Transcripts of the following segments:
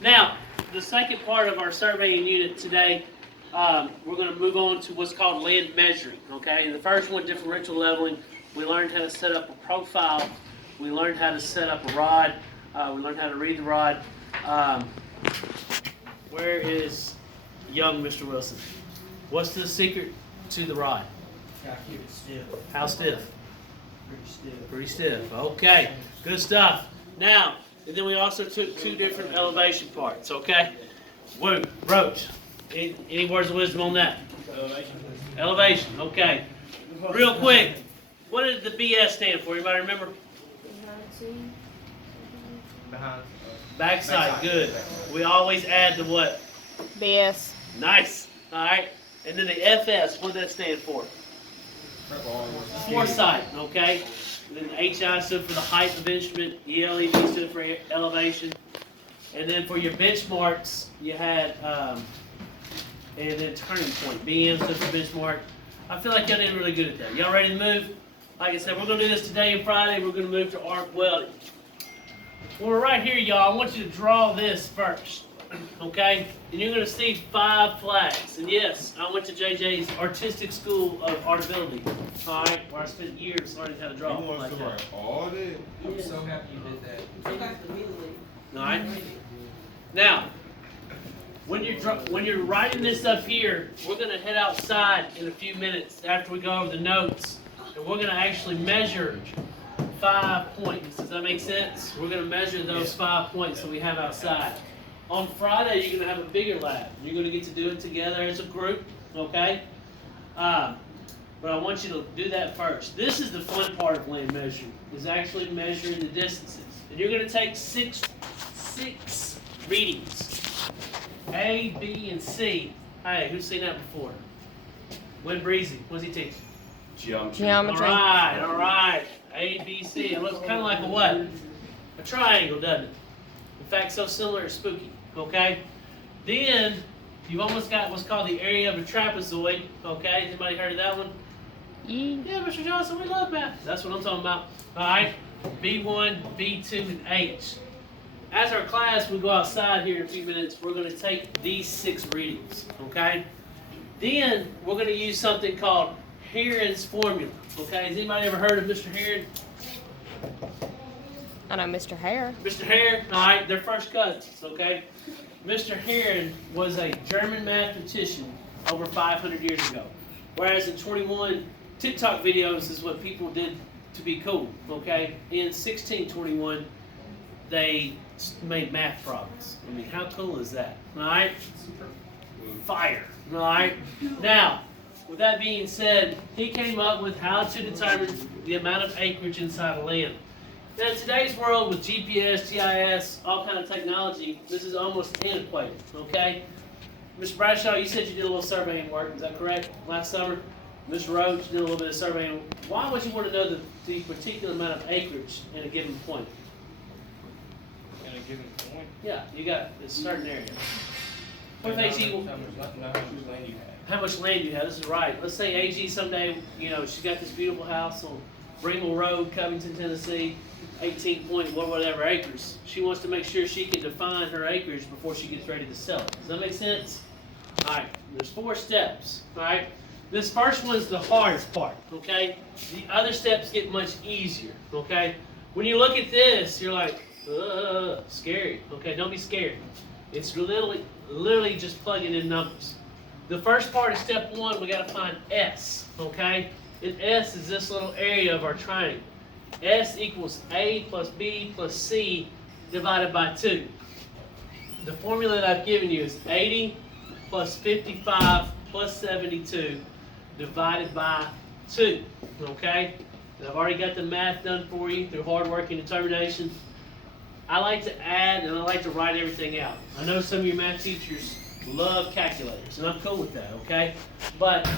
Now, the second part of our surveying unit today, we're going to move on to what's called land measuring. Okay, the first one, differential leveling. We learned how to set up a profile. We learned how to set up a rod. We learned how to read the rod. Where is young Mr. Wilson? What's the secret to the rod? Gotta keep it stiff. How stiff? Pretty stiff. Pretty stiff. Okay, good stuff. Now, and then we also took two different elevation parts. Okay, Woo, Roach. Any words of wisdom on that? Elevation. Elevation. Okay. Real quick, what did the BS stand for? Anybody remember? Behind. Backside. Good. We always add the what? BS. Nice. All right. And then the FS. What did that stand for? Foresight. Okay. And then the HI stood for the height of instrument. ELEV stood for elevation. And then for your benchmarks, you had and then turning point. BM stood for benchmark. I feel like y'all did really good at that. Y'all ready to move? Like I said, we're going to do this today and Friday. We're going to move to arc welding. Well, we're right here, y'all. I want you to draw this first. Okay? And you're going to see 5 flags. And yes, I went to JJ's Artistic School of Artability. All right? Where I spent years learning how to draw. Like that. All day. I'm so happy you did that. All right? Now, when you're writing this up here, we're going to head outside in a few minutes after we go over the notes. And we're going to actually measure 5 points. Does that make sense? We're going to measure those 5 points that we have outside. On Friday, you're going to have a bigger lab. You're going to get to do it together as a group, okay? But I want you to do that first. This is the fun part of land measuring, is actually measuring the distances. And you're going to take six readings. A, B, and C. Hey, who's seen that before? Win Breezy. What's he teach? Geometry. Geometry. All right. A, B, C. It looks kind of like a what? A triangle, doesn't it? In fact, so similar it's spooky. Okay? Then, you've almost got what's called the area of a trapezoid. Okay? Anybody heard of that one? Yeah, Mr. Johnson, we love math. That's what I'm talking about. All right? B1, B2, and H. As our class, we go outside here in a few minutes. We're going to take these 6 readings. Okay? Then, we're going to use something called Heron's formula. Okay? Has anybody ever heard of Mr. Heron? I know Mr. Hare. Mr. Heron, all right, they're first cousins, okay? Mr. Heron was a German mathematician over 500 years ago. Whereas in 21, TikTok videos is what people did to be cool, okay? In 1621, they made math problems. I mean, how cool is that, all right? Fire, all right? Now, with that being said, he came up with how to determine the amount of acreage inside a land. Now, in today's world with GPS, GIS, all kind of technology, this is almost antiquated, okay? Mr. Bradshaw, you said you did a little surveying work, is that correct, last summer? Ms. Rhodes did a little bit of surveying. Why would you want to know the particular amount of acreage in a given point? In a given point. Yeah, you got a certain area. What if AG, How much land you have? how much land you have? This is right. Let's say AG someday, you know, she's got this beautiful house on Bringle Road, Covington, Tennessee, 18 point whatever acres. She wants to make sure she can define her acreage before she gets ready to sell it. Does that make sense? All right, there's 4 steps, all right? This first one's the hardest part, okay? The other steps get much easier, okay? When you look at this, you're like, scary, okay? Don't be scared. It's literally just plugging in numbers. The first part of step 1, we got to find S, okay? And S is this little area of our triangle. S equals A plus B plus C divided by 2. The formula that I've given you is 80 plus 55 plus 72 divided by 2. Okay? And I've already got the math done for you through hard work and determination. I like to add and I like to write everything out. I know some of your math teachers love calculators, and I'm cool with that, okay? But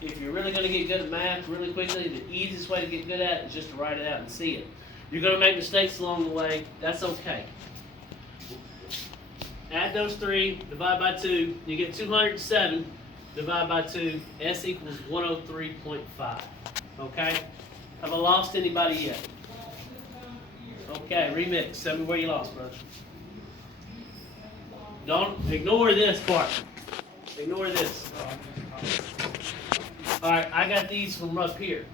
if you're really going to get good at math really quickly, the easiest way to get good at it is just to write it out and see it. You're going to make mistakes along the way. That's okay. Add those 3, divide by 2. You get 207. Divide by 2. S equals 103.5. Okay? Have I lost anybody yet? Okay, remix. Tell me where you lost, brother. Don't ignore this part. Ignore this. Alright, I got these from up here.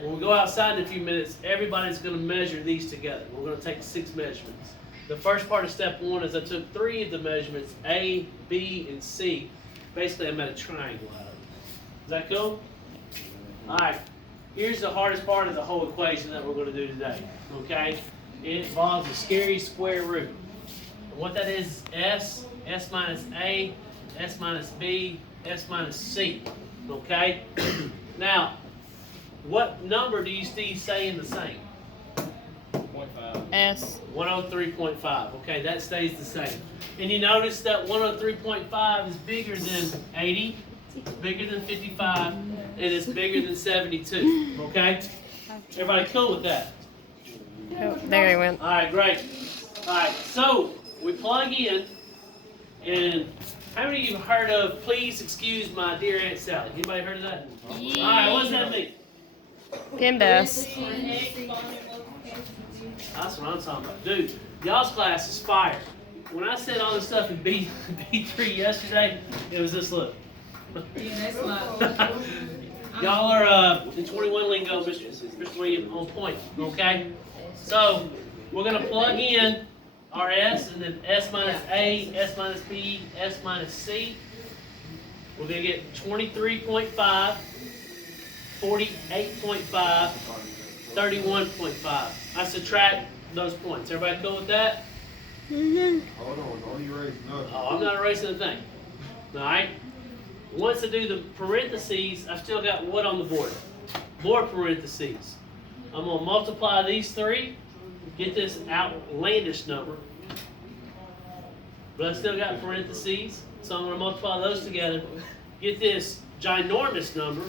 When we go outside in a few minutes, everybody's going to measure these together. We're going to take 6 measurements. The first part of step 1 is I took 3 of the measurements, A, B, and C. Basically, I made a triangle out of it. Is that cool? Alright, here's the hardest part of the whole equation that we're going to do today. Okay? It involves a scary square root. And what that is S, S minus A, S minus B, S minus C. Okay? Now, what number do you see saying the same? 0.5. S. 103.5. Okay, that stays the same. And you notice that 103.5 is bigger than 80, it's bigger than 55, and it's bigger than 72. Okay? Everybody cool with that? Oh, there he went. Alright, great. Alright, so we plug in, and how many of you have heard of Please Excuse My Dear Aunt Sally? Anybody heard of that? Alright, what does that mean? PEMDAS. That's what I'm talking about. Dude, y'all's class is fire. When I said all this stuff in B3 yesterday, it was this look. Y'all are in 21 lingo, Mr. William, on point, okay? So, we're going to plug in our S, and then S minus A, S minus B, S minus C. We're going to get 23.5, 48.5, 31.5. I subtract those points. Everybody cool with that? Hold on, don't erase nothing. Oh, I'm not erasing a thing. Alright? Once I do the parentheses, I've still got what on the board? More parentheses. I'm going to multiply these 3, get this outlandish number. But I still got parentheses, so I'm going to multiply those together, get this ginormous number,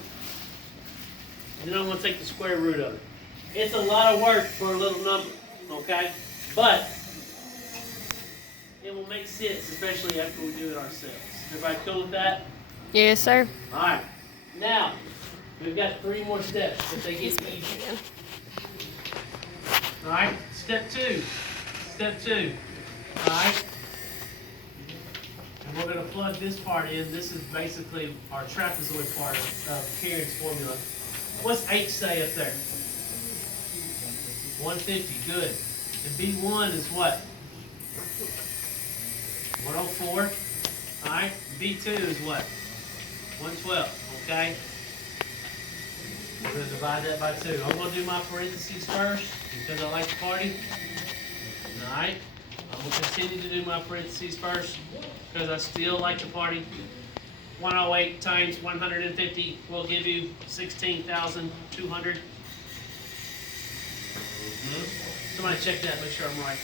and then I'm going to take the square root of it. It's a lot of work for a little number, okay? But it will make sense, especially after we do it ourselves. Everybody cool with that? Yes, sir. Alright. Now, we've got 3 more steps if they get easier. Alright, step 2. Step 2. Alright. And we're going to plug this part in. This is basically our trapezoid part of Kieran's formula. What's H say up there? 150, good. And B1 is what? 104. Alright, B2 is what? 112, okay? We're going to divide that by 2. I'm going to do my parentheses first because I like to party. Alright, I'm going to continue to do my parentheses first because I still like to party. 108 times 150 will give you 16,200. Somebody check that, make sure I'm right.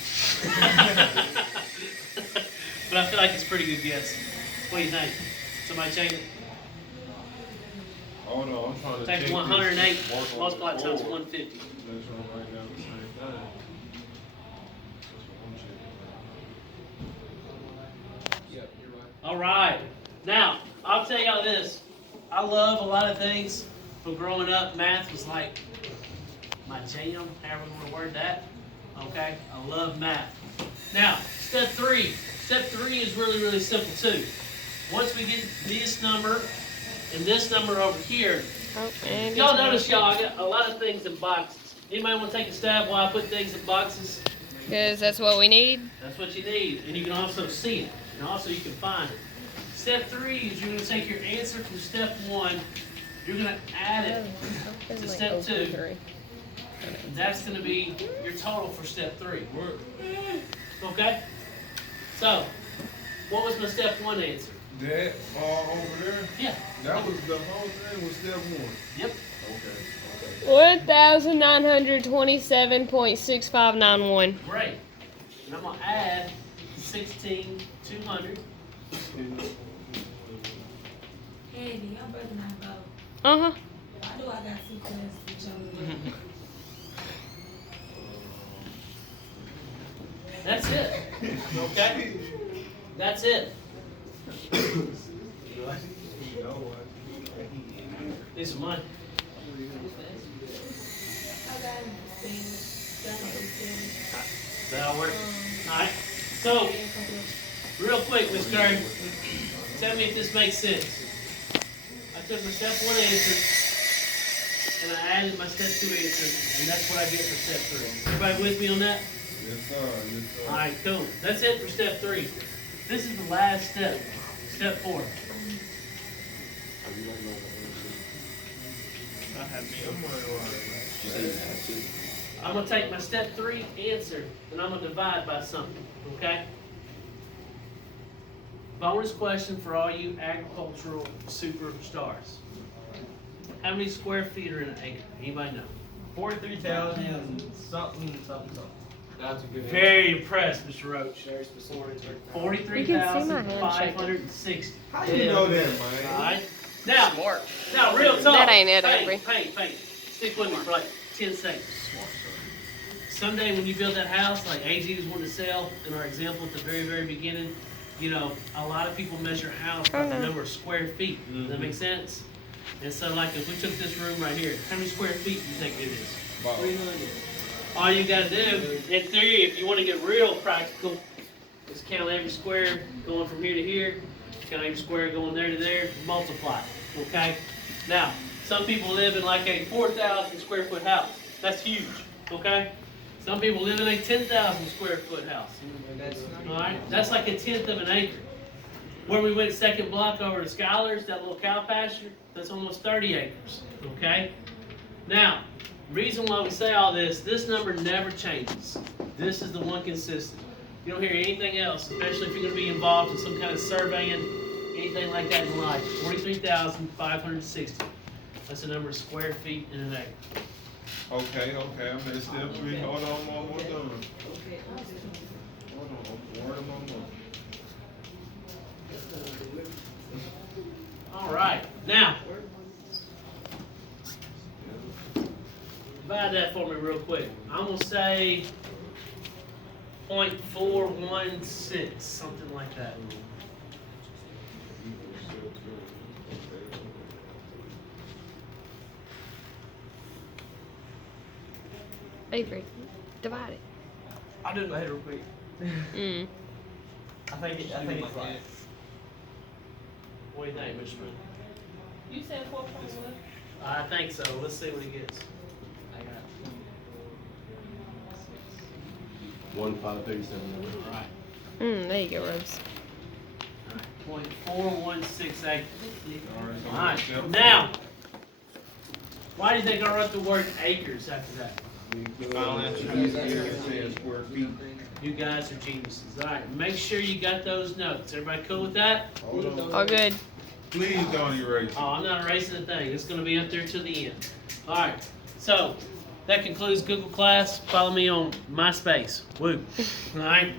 But I feel like it's a pretty good guess. What do you think? Somebody check it? Hold on, I'm trying to Take check 108, this. Work on multiply it the times board. 150. Make sure I'm writing down the same thing. That's what I'm checking. Yep, you're right. All right. Now, I'll tell y'all this. I love a lot of things from growing up. Math was like my jam, however you want to word that. Okay? I love math. Now, step 3. Step 3 is really, really simple too. Once we get this number and this number over here, Oh, and y'all notice I got a lot of things in boxes. Anybody want to take a stab while I put things in boxes? because that's what we need. That's what you need, and you can also see it, and also you can find it. Step 3 is you're going to take your answer from step 1, you're going to add it to step 2, and that's going to be your total for step 3. Okay? So, what was my step 1 answer? That over there? Yeah. That was the whole thing was step 1. Yep. Okay. 1,927.6591. Great. And I'm going to add 16,200. Hey, y'all better not go. Uh-huh. I know I got 2 classes with y'all. That's it. Okay? That's it. These are mine. That'll work. Alright. So, real quick, Miss Curry. Tell me if this makes sense. I took my step 1 answer and I added my step 2 answer, and that's what I get for step 3. Everybody with me on that? Yes, sir. Yes, sir. All right, cool. That's it for step 3. This is the last step. Step 4. I'm gonna take my step 3 answer and I'm gonna divide by something, okay? Bonus question for all you agricultural superstars. How many square feet are in an acre? Anybody know? 43,000 something, something, something. That's a good answer. Very impressed, Mr. Roach. Very specific. 43,560. How you know that, man? Alright. Now, Smart. now, real talk. That ain't it, Hey, Avery. hey. Stick with me for like 10 seconds. Someday when you build that house, like AG was wanting to sell in our example at the very, very beginning, you know, a lot of people measure house by the number of square feet. Does that make sense? And so, like, if we took this room right here, how many square feet do you think it is? About 300. All you gotta do, in theory, if you wanna get real practical, is count every square going from here to here, count every square going there to there, multiply, okay? Now, some people live in like a 4,000 square foot house. That's huge, okay? Some people live in a 10,000 square foot house. Alright, that's like 1/10 of an acre. Where we went second block over to Schuyler's, that little cow pasture, that's almost 30 acres, okay? Now, reason why we say all this number never changes. This is the one consistent. You don't hear anything else, especially if you're going to be involved in some kind of surveying, anything like that in life. 43,560. That's the number of square feet in an acre. Okay, I'm at step 3. Hold on, I'm almost done. Hold on, word of my mouth. All right, now, divide that for me real quick. I'm going to say 0.416, something like that. Avery, divide it. I'll do it in my head real quick. Mm. I think it's right. What do you think, Mr. Smith? You said 4.1? I think so. Let's see what he gets. I got 1,537. All right. There you go, Rose. 0.4168. All right, so All right. step Now, why do you think I wrote the word acres after that? Final answer is saying square feet. You guys are geniuses. All right. Make sure you got those notes. Everybody cool with that? Hold on. All good. Please don't erase it. Oh, I'm not erasing a thing. It's going to be up there till the end. All right. So that concludes Google Class. Follow me on MySpace. Woo. All right.